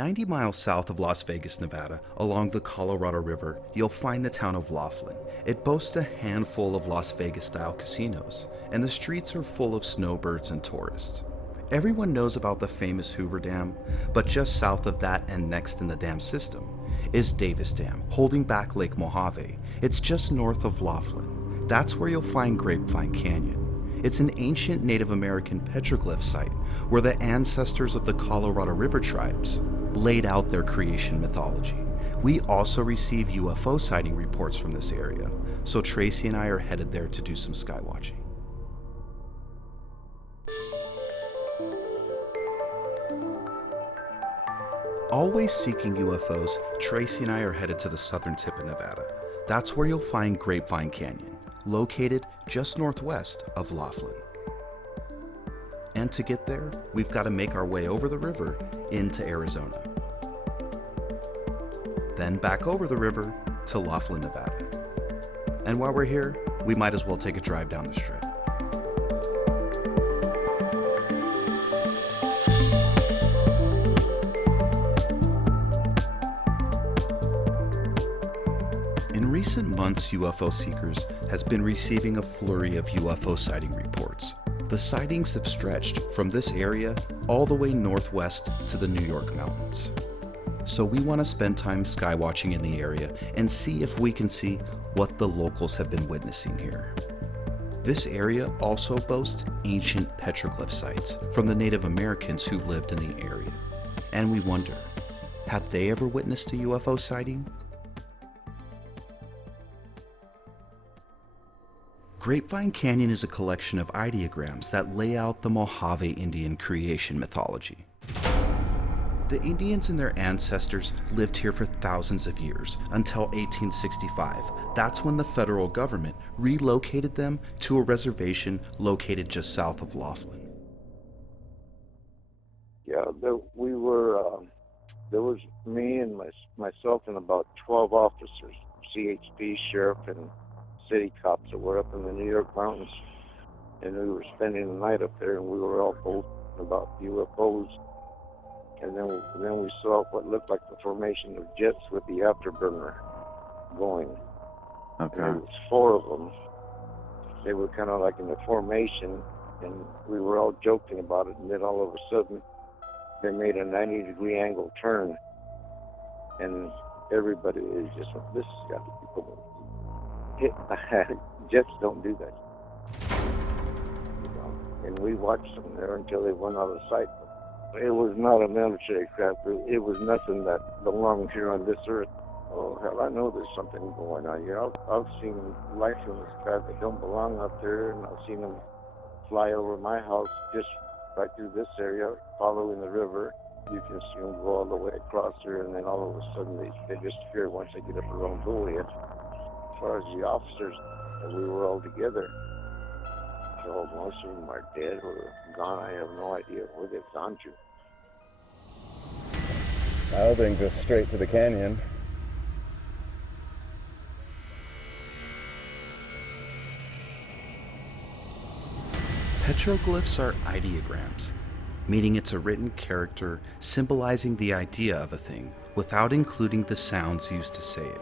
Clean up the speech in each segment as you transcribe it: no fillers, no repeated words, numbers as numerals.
90 miles south of Las Vegas, Nevada, along the Colorado River, you'll find the town of Laughlin. It boasts a handful of Las Vegas-style casinos, and the streets are full of snowbirds and tourists. Everyone knows about the famous Hoover Dam, but just south of that and next in the dam system is Davis Dam, holding back Lake Mojave. It's just north of Laughlin. That's where you'll find Grapevine Canyon. It's an ancient Native American petroglyph site where the ancestors of the Colorado River tribes laid out their creation mythology. We also receive UFO sighting reports from this area, so Tracey and I are headed there to do some skywatching. Always seeking UFOs, Tracey and I are headed to the southern tip of Nevada. That's where you'll find Grapevine Canyon, located just northwest of Laughlin. And to get there, we've got to make our way over the river into Arizona. Then back over the river to Laughlin, Nevada. And while we're here, we might as well take a drive down the strip. In recent months, UFO Seekers has been receiving a flurry of UFO sighting reports. The sightings have stretched from this area all the way northwest to the New York mountains. So we want to spend time skywatching in the area and see if we can see what the locals have been witnessing here. This area also boasts ancient petroglyph sites from the Native Americans who lived in the area. And we wonder, have they ever witnessed a UFO sighting? Grapevine Canyon is a collection of ideograms that lay out the Mojave Indian creation mythology. The Indians and their ancestors lived here for thousands of years, until 1865. That's when the federal government relocated them to a reservation located just south of Laughlin. Yeah, there was me and myself and about 12 officers, CHP, sheriff, and city cops that were up in the New York mountains, and we were spending the night up there, and we were all told about UFOs. And then we saw what looked like the formation of jets with the afterburner going. Okay. And there was 4 of them. They were kind of like in the formation, and we were all joking about it, and then all of a sudden they made a 90-degree angle turn, and everybody is just, this has got to be going. Jets don't do that. And we watched them there until they went out of sight. It was not a military craft. It was nothing that belonged here on this earth. Oh, hell, I know there's something going on here. I've seen life in this craft that don't belong up there, and I've seen them fly over my house just right through this area, following the river. You can see them go all the way across there, and then all of a sudden they disappear once they get up around Bullhead. As far as the officers, we were all together. So most of them are dead or gone. I have no idea where they've gone to. I think just straight to the canyon. Petroglyphs are ideograms, meaning it's a written character symbolizing the idea of a thing without including the sounds used to say it.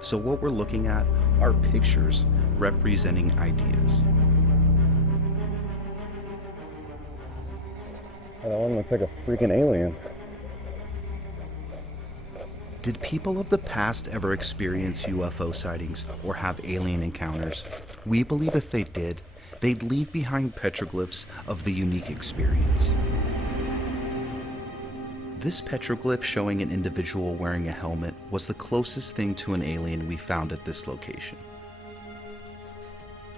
So what we're looking at are pictures representing ideas. That one looks like a freaking alien. Did people of the past ever experience UFO sightings or have alien encounters? We believe if they did, they'd leave behind petroglyphs of the unique experience. This petroglyph showing an individual wearing a helmet was the closest thing to an alien we found at this location.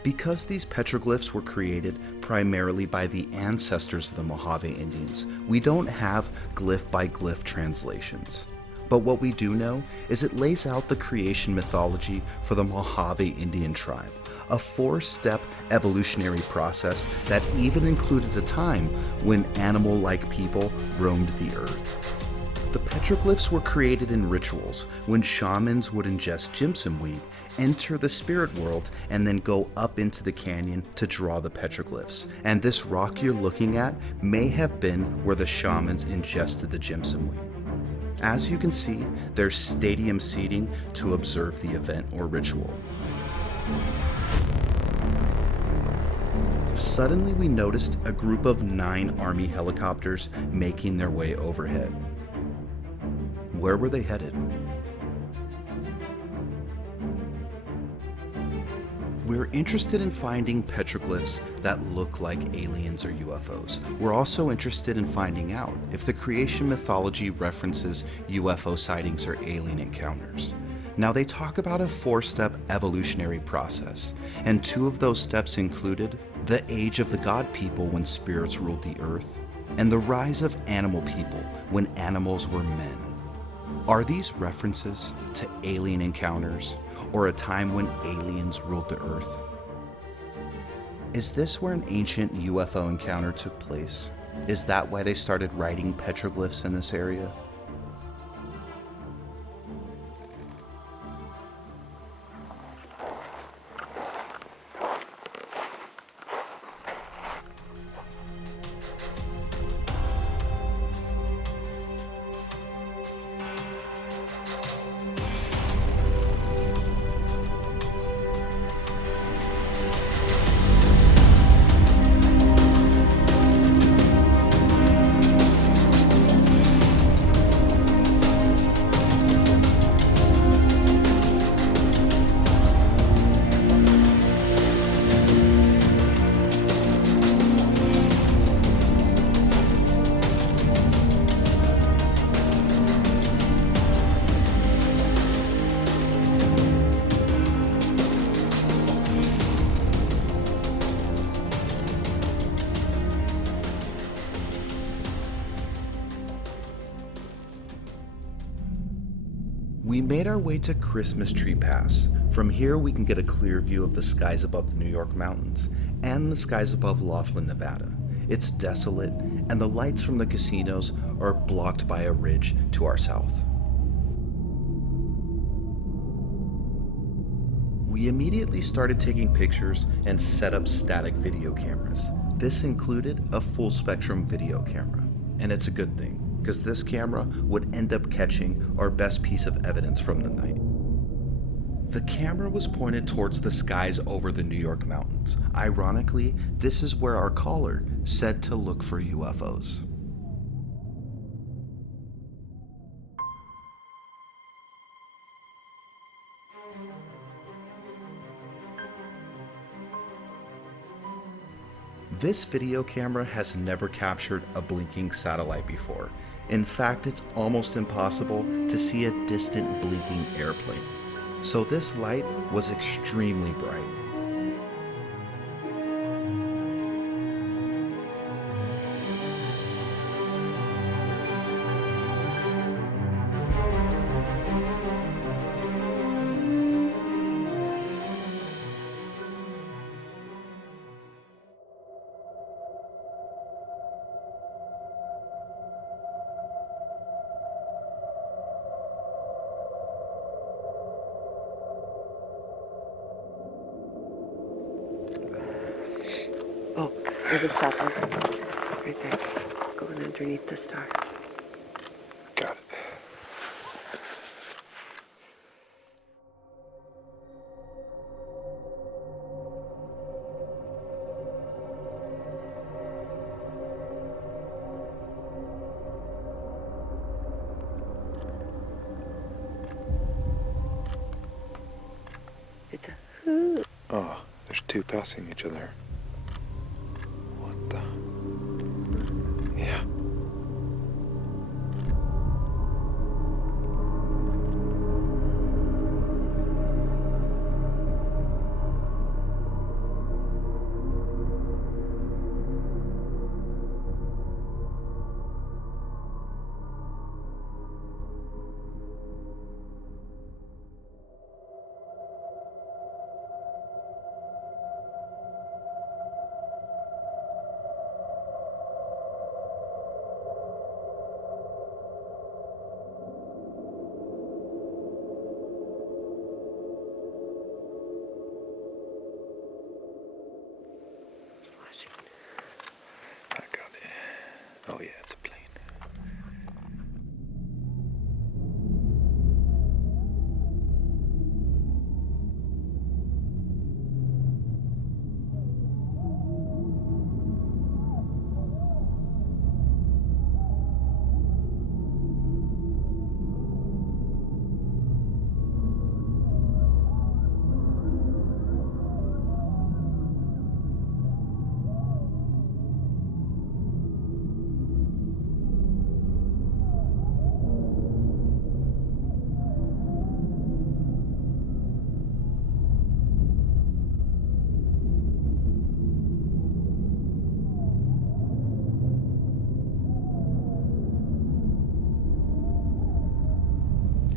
Because these petroglyphs were created primarily by the ancestors of the Mojave Indians, we don't have glyph by glyph translations. But what we do know is it lays out the creation mythology for the Mojave Indian tribe, a 4-step evolutionary process that even included a time when animal-like people roamed the earth. The petroglyphs were created in rituals when shamans would ingest Jimson weed, enter the spirit world, and then go up into the canyon to draw the petroglyphs. And this rock you're looking at may have been where the shamans ingested the Jimson weed. As you can see, there's stadium seating to observe the event or ritual. Suddenly, we noticed a group of 9 Army helicopters making their way overhead. Where were they headed? We're interested in finding petroglyphs that look like aliens or UFOs. We're also interested in finding out if the creation mythology references UFO sightings or alien encounters. Now, they talk about a 4-step evolutionary process, and 2 of those steps included the age of the god people when spirits ruled the earth, and the rise of animal people when animals were men. Are these references to alien encounters or a time when aliens ruled the earth? Is this where an ancient UFO encounter took place? Is that why they started writing petroglyphs in this area? We made our way to Christmas Tree Pass. From here, we can get a clear view of the skies above the New York mountains and the skies above Laughlin, Nevada. It's desolate, and the lights from the casinos are blocked by a ridge to our south. We immediately started taking pictures and set up static video cameras. This included a full spectrum video camera, and it's a good thing, because this camera would end up catching our best piece of evidence from the night. The camera was pointed towards the skies over the New York mountains. Ironically, this is where our caller said to look for UFOs. This video camera has never captured a blinking satellite before. In fact, it's almost impossible to see a distant blinking airplane. So this light was extremely bright. Oh, there's a satellite right there, going underneath the stars. Got it. It's a who? Oh, there's 2 passing each other. What the? Yeah.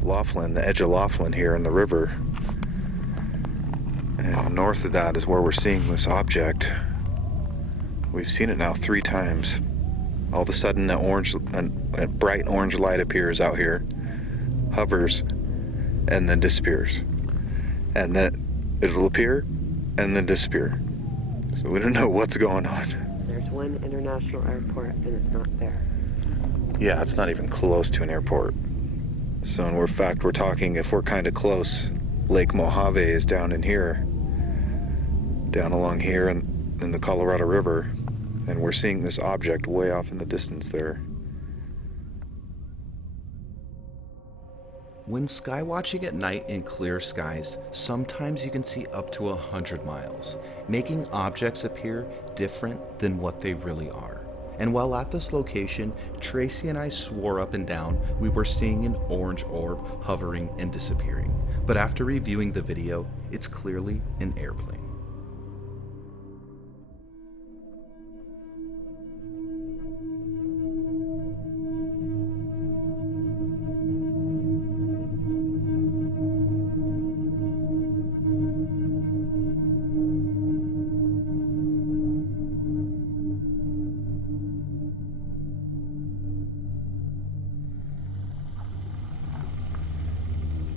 Laughlin, the edge of Laughlin here in the river. And north of that is where we're seeing this object. We've seen it now 3 times. All of a sudden, a bright orange light appears out here, hovers, and then disappears. And then it'll appear, and then disappear. So we don't know what's going on. There's one international airport, and it's not there. Yeah, it's not even close to an airport. So in fact, we're talking, if we're kind of close, Lake Mojave is down in here, down along here in the Colorado River, and we're seeing this object way off in the distance there. When skywatching at night in clear skies, sometimes you can see up to 100 miles, making objects appear different than what they really are. And while at this location, Tracey and I swore up and down we were seeing an orange orb hovering and disappearing. But after reviewing the video, it's clearly an airplane.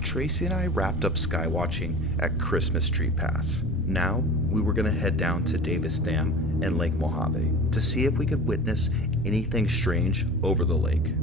Tracey and I wrapped up skywatching at Christmas Tree Pass. Now, we were going to head down to Davis Dam and Lake Mojave to see if we could witness anything strange over the lake.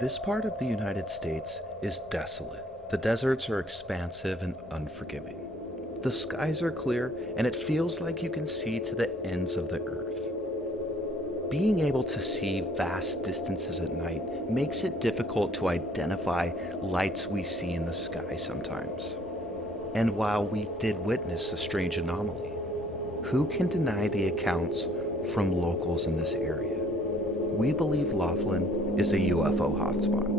This part of the United States is desolate. The deserts are expansive and unforgiving. The skies are clear, and it feels like you can see to the ends of the earth. Being able to see vast distances at night makes it difficult to identify lights we see in the sky sometimes. And while we did witness a strange anomaly, who can deny the accounts from locals in this area? We believe Laughlin is a UFO hotspot.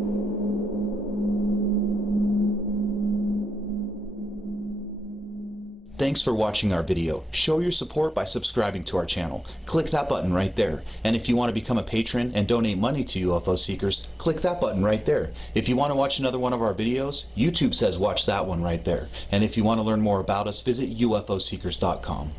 Thanks for watching our video. Show your support by subscribing to our channel. Click that button right there. And if you want to become a patron and donate money to UFO Seekers, click that button right there. If you want to watch another one of our videos, YouTube says watch that one right there. And if you want to learn more about us, visit ufoseekers.com.